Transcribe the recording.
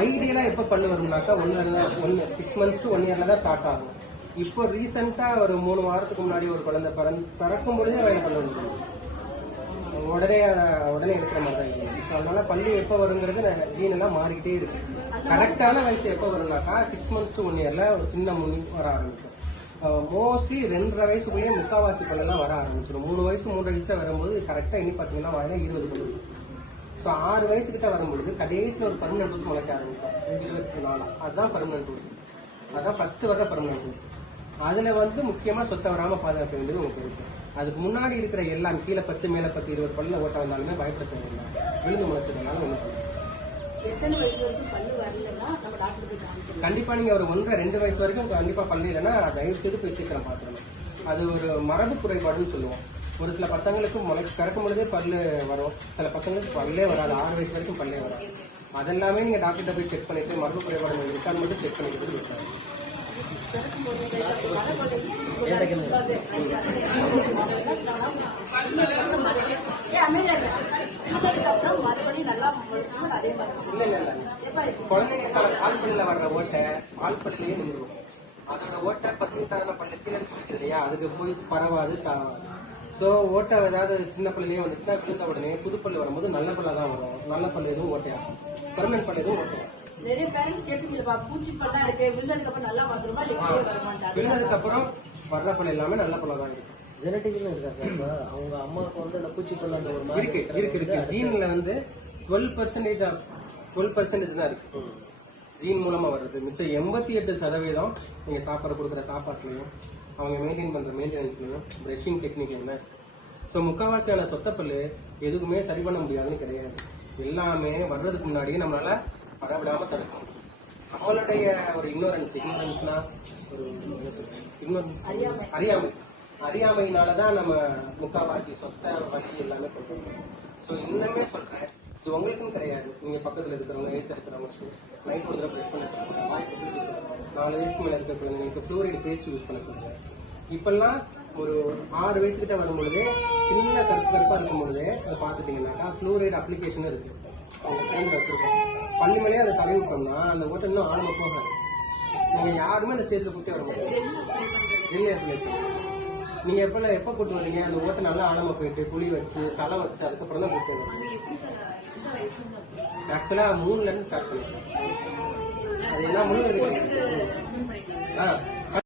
ஐடியலா எப்ப பல்லு வரும்னாக்கா 6 months to 1 yearல தான் ஸ்டார்ட் ஆகும். இப்போ ரீசெண்டா ஒரு 3 வாரத்துக்கு முன்னாடி ஒரு குழந்தை பிறக்கும் பொழுதே வேலை பல்லு வந்துடும். உடனே எடுக்கிற மாதிரி தான் இருக்கு. அதனால பல்லு எப்ப வருங்கிறது ஜீன் எல்லாம் மாறிக்கிட்டே இருக்கு. கரெக்டான வயசு எப்ப வரும்னாக்கா 6 months to 1 yearல ஒரு சின்ன முன் வர ஆரம்பிக்கும். மோஸ்ட்லி 2.5 வயசுக்குள்ளேயே முக்காவாசி பல்லெல்லாம் வர ஆரம்பிச்சிடும். 3 வயசு 3 வயசுல வரும்போது கரெக்டா எண்ணி பாத்தீங்கன்னா வாயில 20 பல்லு. ஸோ 6 வயசுக்கிட்ட வரும்பொழுது கடைசியில் ஒரு பர்மனன்ட் டூத் முளைக்க ஆரம்பிக்கும். 24 அதுதான் பர்மனன்ட் டூத். அதான் ஃபர்ஸ்ட் வர பர்மனன்ட் டூத். அதுல முக்கியமா சொத்த வராம பாதுகாக்க வேண்டியது உங்களுக்கு இருக்கு. அதுக்கு முன்னாடி இருக்கிற எல்லாம் கீழே 10 மேல 10 20 பல்ல ஓட்ட வந்தாலுமே பயப்பட தேவையில்லை. விழுந்து முளைச்சதுனால ஒண்ணு கண்டிப்பா நீங்க ஒரு 1.5-2 வயசு வரைக்கும் கண்டிப்பா பல்லு இல்லைன்னா தயவு செய்து போய் சீக்கிரம் பாத்துக்கணும். அது ஒரு மரபு குறைபாடுன்னு சொல்லுவோம். ஒரு சில பசங்களுக்கு பிறக்கும் பொழுதே பல்லு வரும், சில பசங்களுக்கு பல்லே வராது. 6 வயசு வரைக்கும் பல்லே வராது. அதெல்லாமே நீங்க டாக்டர்கிட்ட போய் செக் பண்ணிட்டு மரபு குறைபாடு இருக்கான்னு மட்டும் செக் பண்ணிட்டு இருக்காங்க. குழந்தைங்களுக்கான பால்பல்லில வர்ற ஓட்டை பால்பல்லிலேயே நின்றுடும். அதோட ஓட்டை 18 பல்லு கீழே இருக்குது இல்லையா, அதுக்கு போய் பரவாது தாவாது. சோ ஓட்டை ஏதாவது சின்ன பல்லுலயே வந்துச்சுன்னா விழுந்த உடனே புதுப்பல்லு வரும்போது நல்ல பல்லா தான் வரும். நல்ல பல்லு எதுவும் ஓட்டையாகும், பெர்மனன்ட் பல்லு எதுவும் ஓட்டையாகும். நிறைய பேரண்ட்ஸ் கேட்பீங்களா பூச்சி பல்லா இருக்கு, விழுந்ததுக்கு அப்புறம் நல்லா வந்துருமா இல்ல விழுந்ததுக்கு அப்புறம் வர்ற பல்லு எல்லாமே நல்ல பல்லா தான் இருக்கு. ஜெனட்டிக்ல இருக்கா சார்? அவங்க அம்மாவுக்கு அந்த பூச்சி பல்லு அந்த ஒரு இருக்கு. ஜீன்ல 12% தான் இருக்கு ஜீன் மூலமா வருது. மிச்சம் 88% நீங்க கொடுக்குற சாப்பாட்டுலயும் அவங்க மெயின்டைன் பண்ற மெயின்டெனன்ஸ்லயும் பிரஷிங் டெக்னிக்ல. சோ முக்காவாசியான சொத்தப்பல்லு எதுக்குமே சரி பண்ண முடியாதுன்னு கிடையாது. எல்லாமே வர்றதுக்கு முன்னாடியே நம்மளால வரவிடாம தடுக்கணும். நம்மளுடைய ஒரு ignorance-னா அறியாமையினாலதான் நம்ம முக்காவாசி சொத்த வழி எல்லாமே கொண்டு. சோ இன்னமே சொல்றேன், இது உங்களுக்கும் கிடையாது. நீங்க பக்கத்துல இருக்கிறவங்க இருக்கிறவங்க நைட் ஒரு பிரஷ் பண்ண சொல்றேன். 4 வயசுக்கு மேல இருக்கிற குழந்தைங்களுக்கு ஃப்ளூரைடு பேஸ்ட் யூஸ் பண்ண சொல்றேன். இப்பெல்லாம் ஒரு 6 வயசுக்கிட்ட வரும்பொழுதே சின்ன கருப்பா இருக்கும் பொழுதே அதை பாத்துட்டீங்கன்னாக்கா ஃப்ளூரைடு அப்ளிகேஷன் இருக்கு. பள்ளி மேலேயே அதை கழுவிட்டோம்னா அந்த ஓட்டம் இன்னும் ஆழமா போகாது. நீங்க யாருமே அந்த ஸ்டேஜ்ல கூட்டே வர முடியாது. நீங்க எப்ப கூட்டு வரீங்க, அந்த ஓட்டை நல்லா ஆழமா போயிட்டு புளி வச்சு சலம் வச்சு அதுக்கப்புறம் தான் கூட்டு வருவீங்க. ஆக்சுவலா 3ல இருந்து ஸ்டார்ட் பண்ணுங்க. அது என்ன முழு